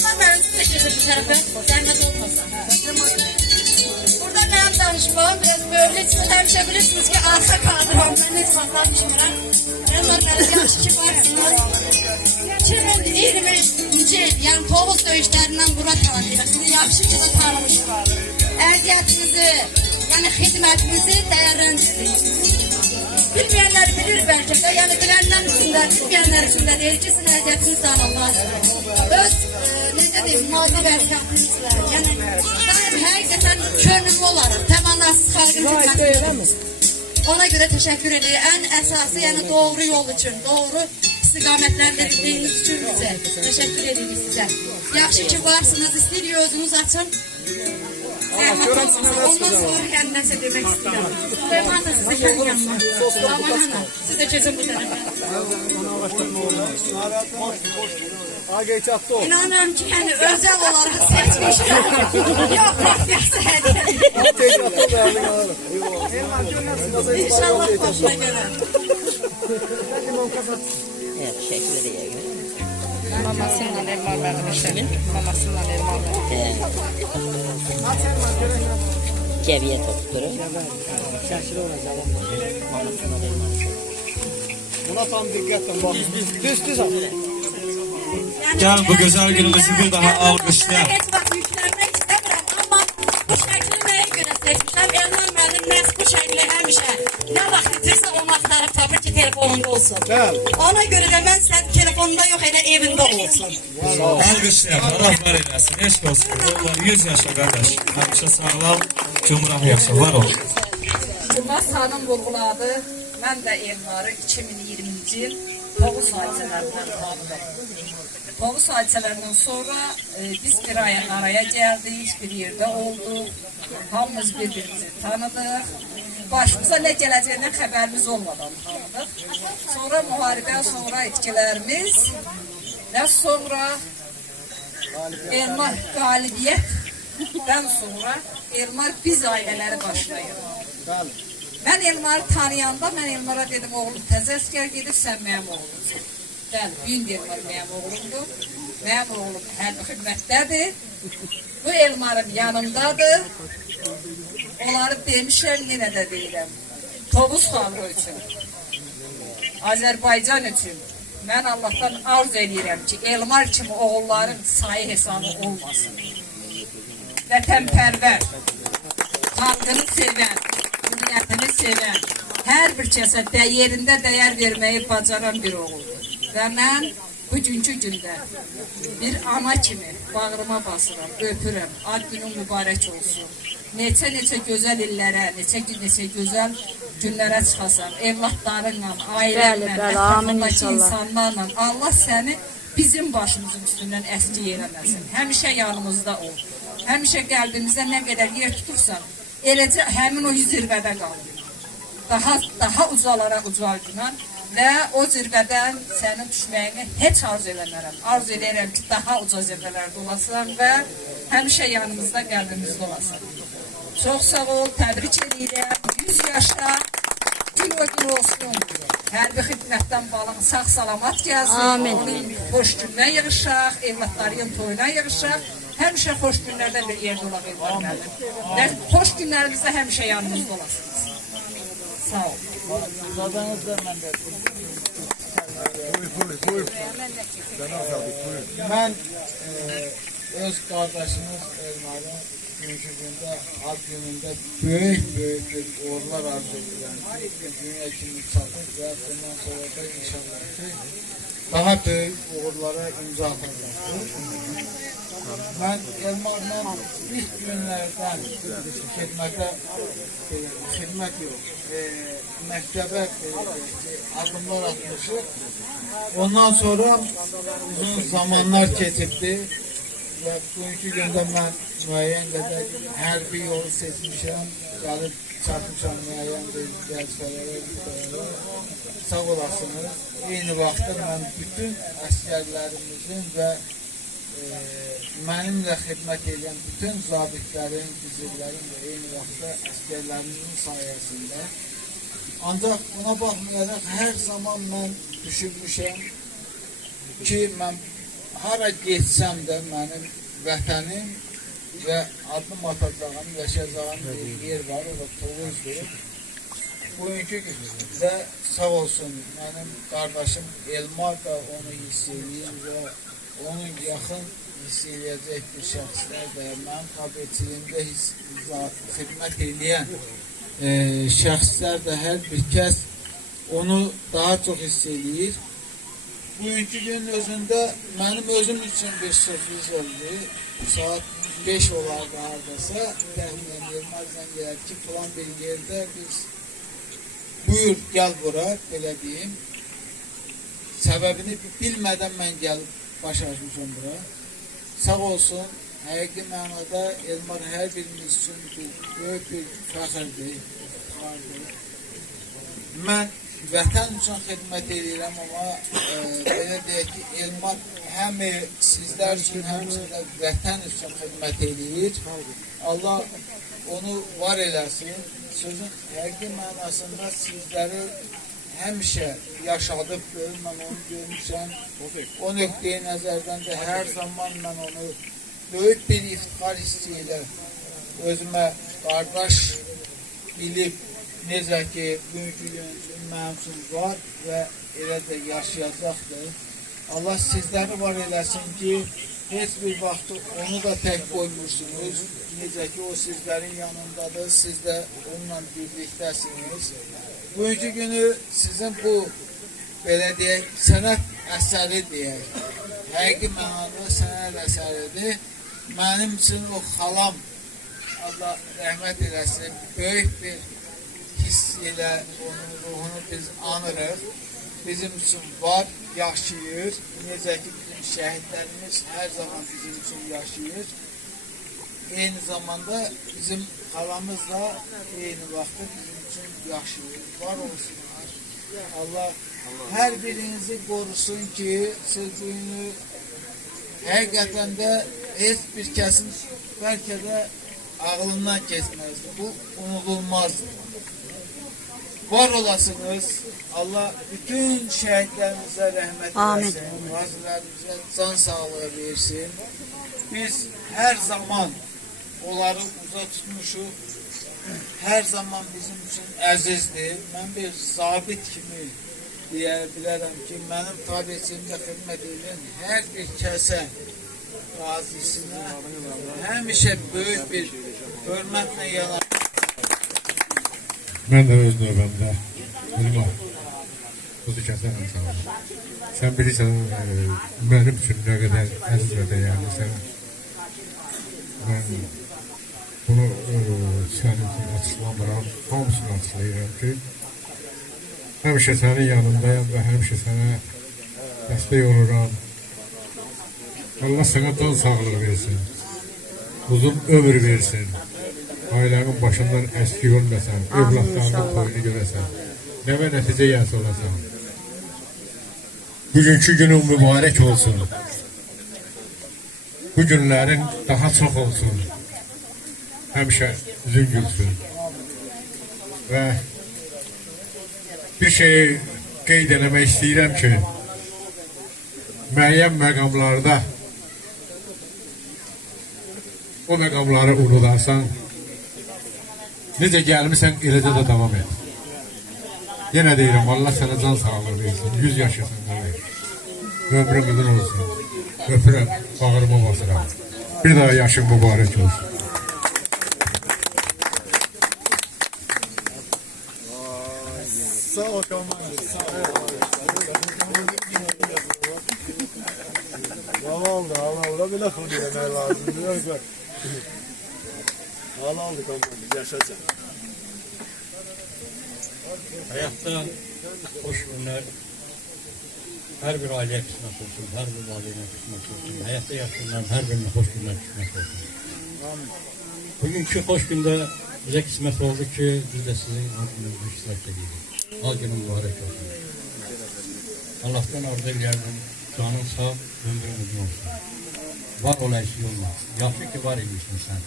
Elmar müəllim siz də keçin bu tərəfə, zəhmət olmasa. Burada mənim danışmağım biraz böyle, siz həmişə bilirsiniz ki, arxa kadram, mən heç vaxt danışmıram. Elmar müəllim yaxşı ki varsınız. 2020-ci, yəni Tovuz döyüşlərindən bura tanıyırıq. Sizi yaxşı ki de tanımışıq. Əziyyətinizi, yəni xidmətinizi dəyərləndirin. Bilmeyenler bilir belki de, yani bilenler için de, bilmeyenler için de değil ki, sizin əziyyətiniz tanınmaz. Öz, necə deyim, maddi vəziyyətinizlə, yəni, daim həqiqətən könüllü olaraq, təmanlarsız xalqın xidmətiniz. Ona göre teşekkür ediyorum. En esası yani doğru yol için, doğru istiqamətləndirdiyiniz için bize teşekkür ediyorum size. Yaxşı ki varsınız, istəyir özünüz açın. Ondan sonra kendinizə demək istəyirəm. Süleyman da size kendi yanına. Aman ana, siz de keçin bu tarafa. İnanıyorum ki yani özel olarak seçmişler. Yok mafyası hediye. İnşallah başına gelir. Evet, teşekkür ederim. Mamasından Elmar müəllim işləyir. Mamasından Elmar müəllim. Gəviyə topduruq. Buna tam diqqətlə bax. Düz al. Gel bu güzel günümüzü bir daha alkışlayalım. Heç vaxt yüklenmek istemiyorum ama bu şəkli nəyə görə seçmişəm? Elmar müəllim məhz bu şəkli həmişə nə vaxt itirsə onu axtarıb tapır ki, telefonunda olsun. Ona göre de ben sen telefonunda yok elə evinde olsun. Alkışlayalım. Allah var eylesin. Eşk olsun. Allah 100 yaşa kardeş. Hemşe sağlam, cumhuriyet yaşa. Var ol. Cümaz xanım vurğuladı. Mən də Elmarı 2020-ci il Tovuz hadisələrindən tanıdım. Tovuz hadisələrindən sonra biz bir araya gəldik, bir yerdə olduq. Hamımız bir-birimizi tanıdıq. Başımıza nə gələcəyindən xəbərimiz olmadan tanıdıq. Sonra müharibə, sonra etkilərimiz və sonra Elmar qalibiyyətdən sonra Elmar biz ailələri başlayır. Ben Elmarı tanıyanda, mən Elmara dedim, oğlum təzə əskər gedib, sən mənim oğlumsun. Bəli, gün Elmar mənim oğlumdur. Mənim oğlum hərbi xidmətdədir. Bu Elmarım yanımdadır. Onları demişlər, yenə də deyirəm. Tovuz xalqı üçün, Azərbaycan üçün mən Allahdan arz edirəm ki, Elmar kimi oğulların sayı hesabı olmasın. Vətənpərvər, xalqını sevən, millətini sevən, hər bir kəsə yerində dəyər verməyi bacaran bir oğuldur. Və mən bugünkü gündə bir ana kimi bağrıma basıram, öpürəm, ad günün mübarək olsun. Neçə gözəl illərə, neçə gözəl günlərə çıxasan, evlatlarınla, ailənlə, ətrafındakı insanlarla. Allah səni bizim başımızın üstündən əski eləməsin. Həmişə yanımızda ol. Həmişə qəlbimizdə nə qədər yer tutursan, eləcə həmin o zirvədə qalır. Daha ucalara ucaldılar və o zirvədən sənin düşməyini heç arzu eləmərəm. Arzu edirəm ki, daha uca zirvələrdə olasan və həmişə yanımızda, qəlbimizdə olasan. Çox sağ ol, təbrik edirəm. 100 yaşda gün o gün olsun. Hərbi xidmətdən balın sağ-salamat gəlsin. Onun xoş gününə yığışaq, evlatların toyuna yığışaq. Həmişə xoş günlərdə bir yerdə olaq Elmar müəllim. Və xoş günlərimizdə həmişə yanımızda olasınız. Sağ ol. Mən öz qardaşımız Elmarın bugünkü gündə, ad günündə böyük uğurlar arzu edirəm. Dünya kimi çatır və bundan sonra da inşallah ki, daha böyük uğurlara imza atacaqdır. Mən Elmarla ilk günlərdən məktəbə adımlar atmışıq. Ondan sonra uzun zamanlar keçibdi və bugünkü gündə mən müəyyən qədər hərbi yolu seçmişəm, gəlib çatmışam müəyyən vəzifələrə. Sağ olasınız. Eyni vaxtda mən bütün əskərlərimizin və mənimlə xidmət edən bütün zabitlərin, bizirlərin və eyni vaxtda əskərlərimizin sayəsində. Ancaq buna baxmayaraq hər zaman mən düşünmüşəm ki, mən hara getsəm də mənim vətənim və adım atacağım, yaşayacağım bir yer var, o da Tovuzdur. Bugünkü gündə sağ olsun mənim qardaşım Elmar da onu hiss edir və onun yaxın hiss eləyəcək bir şəxslər də mənim tabirçiliyimdə xidmət edən şəxslər də hər bir kəs onu daha çox hiss edir. Bugünkü günün özündə mənim özüm üçün bir sürpriz oldu. Saat 5 olardı haradasa, təxminən Elmar zəng gələr ki, falan bir yerdə biz buyur, gəl bura, belə deyim. Səbəbini bilmədən mən gəlib başarmışım bura. Sağ olsun, həqiqi mənada Elmar hər birimiz üçün böyük bir fəxirdir. Mən vətən üçün xidmət edirəm, amma belə deyək ki, Elmar həm sizlər üçün, həm sizlər vətən üçün xidmət edir. Allah onu var eləsin. Sözün həqiqi mənasında sizləri həmişə yaşadıbdır. Mən onu görmüşəm. O nöqteyi nəzərdən də hər zaman mən onu böyük bir iftixar hissi ilə özümə qardaş bilib, necə ki, bugünkü gün üçün mənim üçün var və elə də yaşayacaqdır. Allah sizləri var eləsin ki, heç bir vaxt onu da tək qoymursunuz. Necə ki, o sizlərin yanındadır, siz də onunla birlikdəsiniz. Bugünkü günü sizin bu, belə deyək, sənət əsəri deyək. Həqiqi mənada sənət əsəridir. Mənim üçün o xalam, Allah rəhmət eləsin, böyük bir hiss ilə onun ruhunu biz anırıq. Bizim üçün var, yaşayır. Necə ki, bizim şəhidlərimiz hər zaman bizim üçün yaşayır. Eyni zamanda bizim xalamız da eyni vaxtda bizim üçün yaşayır. Var olsunlar. Allah hər birinizi qorusun ki, siz bugünü həqiqətən də heç bir kəsin bəlkə də ağlından keçməzdir. Bu unudulmazdır. Var olasınız. Allah bütün şəhidlərimizə rəhmət eləsin. Qazilərimizə can sağlığı versin. Biz hər zaman onları uza tutmuşuq. Hər zaman bizim üçün əzizdir. Mən bir zabit kimi deyə bilərəm ki, mənim tabiçimdə xidmət edən hər bir kəsə, qazisinə həmişə böyük bir hörmətlə yanar. Mən də öz növbəmdə Elmar, buzu kəsənəm sana. Sən bilirsən, mənim üçün nə qədər əziz və dəyərlisən. Mən bunu sənin üçün açıqlamıram, hamısını açıqlayıram ki, həmişə sənin yanındayım və həmişə sənə dəstək oluram. Allah sənə can sağlığı versin, uzun ömür versin. Ailənin başından əskik olmasan, evlatlarının toyunu görəsən, nəvə nəticə yəsi olasan. Bugünkü günün mübarək olsun. Bu günlərin daha çox olsun. Həmişə üzün gülsün. Və bir şey qeyd eləmək istəyirəm ki, müəyyən məqamlarda o məqamları unudarsan, necə gəlmişsən, eləcə də davam et. Yenə deyirəm, Allah sənə can sağlığı versin, 100 yaşasın, ömrün uzun olsun. Öpürəm, bağırıma basıram. Bir daha yaşın mübarək olsun. Sağ ol komando, sağ ol. Allah belə xıl eləmək lazımdır. Allah aldı komando, yaşa. Həyatda xoş günlər hər bir ailəyə qismət olsun, hər bir valideynə qismət olsun. Həyatda yaşayan hər birinə xoş günlər qismət olsun. Bugünkü xoş gündə bizə qismət oldu ki, biz də sizin adınızda iştirak edirik. Al günün mübarək olsun. Allah'tan orada ileriden canın sağ, ömrün uzun olsun. Var olayısı olmaz. Yaxşı ki var imişsin sen.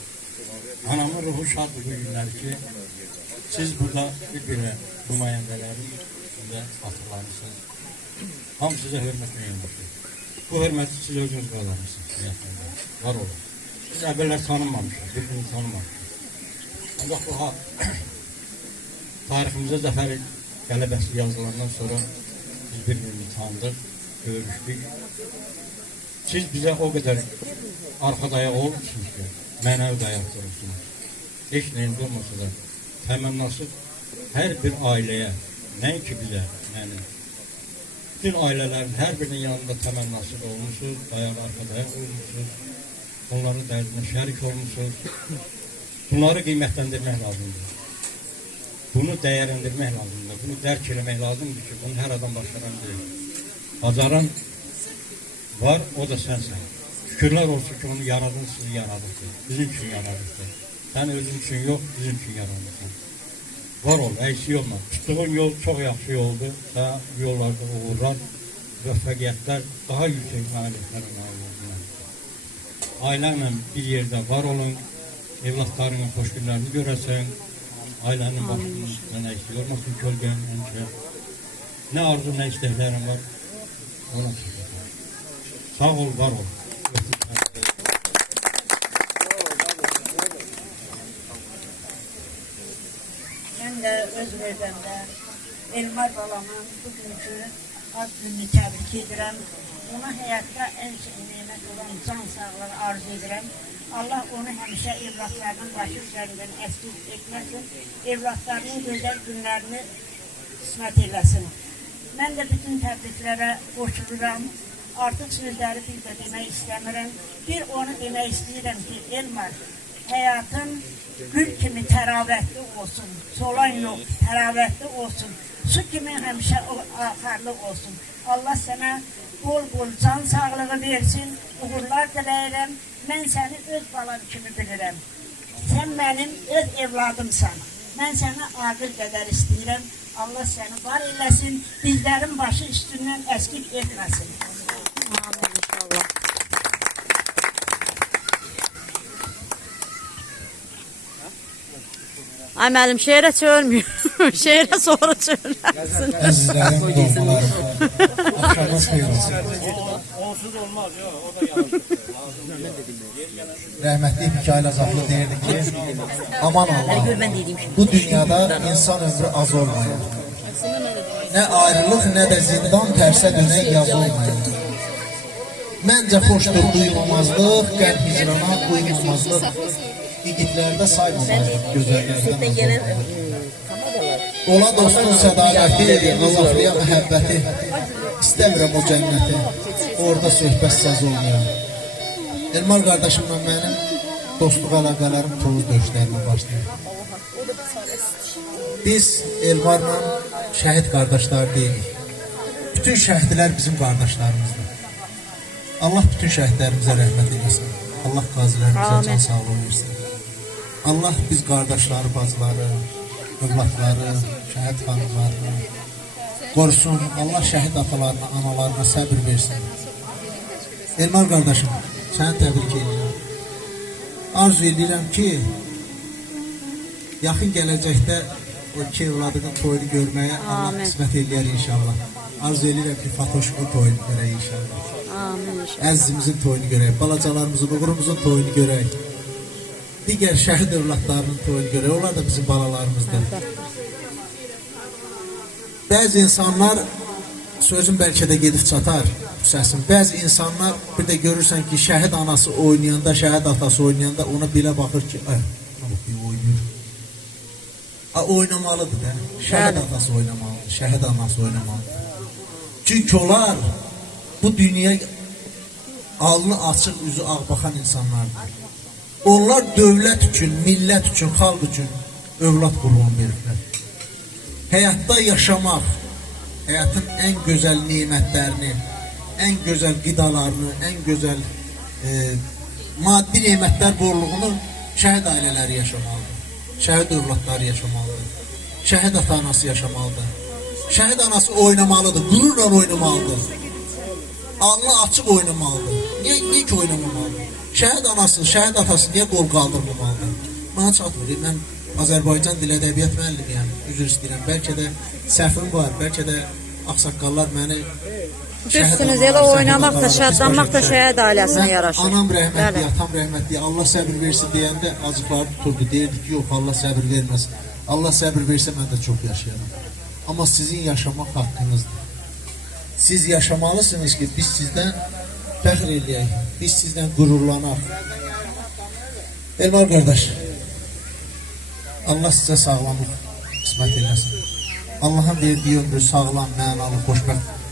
Anamın ruhu şaddır bu günler ki, siz burada bir-birine nümayəndələrin üstündə hatırlanırsınız. Hamı sizə hörmət meyilmişdir. Bu hörməti siz özünüz qazanırsınız həyatında. Var olun. Biz əvvəllər tanınmamışıq, bir-birini tanımamışıq. Ancaq bu tariximizə zəfər qələbəsi yazılandan sonra biz bir-birini tanıdıq, görüşdük. Siz bizə o qədər arxa dayaq olmuşsunuz ki, mənəvi dayaq durursunuz. Heç neyiniz olmasa da təmənnası hər bir ailəyə, nəinki bizə, yəni bütün ailələrin hər birinin yanında təmənnası olmuşsunuz, dayaq arxa dayaq olmuşsunuz, onların dərdinə şərik olmuşsunuz. Bunları qiymətləndirmək lazımdır. Bunu dəyərləndirmək lazımdır, bunu dərk eləmək lazımdır ki, bunu hər adam başaran deyil. Bacaran var, o da sənsən. Şükürlər olsun ki, onu yaradın, sizi yaradıqdır. Bizim üçün yaradıqdır. Sən özün üçün yox, bizim üçün yaradıqdır. Var ol, əksik olma. Tutduğun yol çox yaxşı yoldur. Daha yollarda uğurlar, müvəffəqiyyətlər, daha yüksək nailiyyətlərə nail oldular. Ailənlə bir yerdə var olun, evlatlarının xoş günlərini görəsən, ailənin başından əksik olmasın, kölgənin həmişə. Nə arzu, nə istəklərin var, ona çıxır. Sağ ol, var ol. Mən də öz növbəmdə Elmar balamın bugünkü ad gününü təbrik edirəm. Ona həyatda ən nemət olan can sağlığı arzu edirəm. Allah onu həmişə evlatlarının başı üzərindən əskik etməsin. Evlatlarının gözəl günlərini qismət eləsin. Mən də bütün təbriklərə qoşuluram. Artıq sözləri bir də demək istəmirəm. Bir onu demək istəyirəm ki, Elmar, həyatın gül kimi təravətli olsun. Solan yox, təravətli olsun. Su kimi həmişə axarlı olsun. Allah sənə bol-bol can sağlığı versin, uğurlar diləyirəm. Mən səni öz balam kimi bilirəm. Sən mənim öz evladımsan. Mən səni aqil qədər istəyirəm. Allah səni var eləsin, bizlərin başı üstündən əskik etməsin. Amin inşallah. Ay müəllim, şeirə çölmüyor. Şeirə sonra çölərsin. Əzizlərim, doğmalarım, axşamınız xeyir olsun. Onsuz olmaz, o da yanaşır. Rəhmətli Mikail Azaflı deyirdi ki, aman Allah, bu dünyada insan ömrü az olmayır. Nə ayrılıq, nə də zindan tərsə dönək yazı olmayır. Məncə xoşdur duyulmazlıq, qəlb hicrana uyulmazlıq. İgidlərdə saymamayıq, gözəllərdən azalmayıq. Ola dostun sədaqəti, Azaflıya məhəbbəti, istəmirəm o cənnəti, orada söhbət saz olmayan. Elmar qardaşımla mənim dostluq əlaqələrim Tovuz döyüşlərinə başlayır. Biz Elmarla şəhid qardaşlar deyilik. Bütün şəhidlər bizim qardaşlarımızdır. Allah bütün şəhidlərimizə rəhmət eləsin. Allah qazilərimizə can sağlığı versin. Allah biz qardaşları, bacıları, övladları, şəhid xanımlarını qorusun. Allah şəhid atalarına, analarına səbir versin. Elmar qardaşım, səni təbrik edirəm. Arzu edirəm ki, yaxın gələcəkdə o iki evladının toyunu görməyə Allah qismət eləyər inşallah. Arzu edirəm ki, Fatoşqun toyunu görək inşallah. Əzizimizin toyunu görək, balacalarımızın, uğurumuzun toyunu görək. Digər şəhid övladlarının toyunu görək, onlar da bizim balalarımızdır. Bəzi insanlar, sözün bəlkə də gedib çatar bu səsin. Bəzi insanlar bir də görürsən ki, şəhid anası oynayanda, şəhid atası oynayanda ona belə baxır ki, oynayır. Oynamalıdır da. Şəhid atası oynamalıdır, şəhid anası oynamalıdır. Çünki onlar bu dünyaya alnı açıq, üzü ağ baxan insanlardır. Onlar dövlət üçün, millət üçün, xalq üçün övlad qurban veriblər. Həyatda yaşamaq, həyatın ən gözəl nemətlərini, ən gözəl qidalarını, ən gözəl maddi nemətlər borluğunu şəhid ailələri yaşamalıdır. Şəhid övladları yaşamalıdır. Şəhid ata-anası yaşamalıdır. Şəhid anası oynamalıdır, qürurla oynamalıdır. Alnı açıq oynamalıdır. Niyə ki oynamamalıdır? Şəhid anası, şəhid atası niyə qol qaldırmamalıdır? Mənə çatmır. Mən Azərbaycan dil ədəbiyyat müəllimiyəm, üzr istəyirəm. Bəlkə də səhvim var, bəlkə də ağsaqqallar məni Düzsünüz, elə oynamaq da, şadlanmaq da şəhid ailəsinə yaraşır. Anam rəhmətli, Bəli. atam rəhmətli, Allah səbir versin deyəndə acıqları tuturdu. Deyirdi ki, yox, Allah səbir verməz. Allah səbir versə mən də çox yaşayaram. Amma sizin yaşamaq haqqınızdır. Siz yaşamalısınız ki, biz sizdən fəxr eləyək, biz sizdən qürurlanaq. Elmar qardaş, Allah sizə sağlamlıq qismət eləsin. Allah'ın verdiği ömrü sağlam, mənalı, xoşbəxt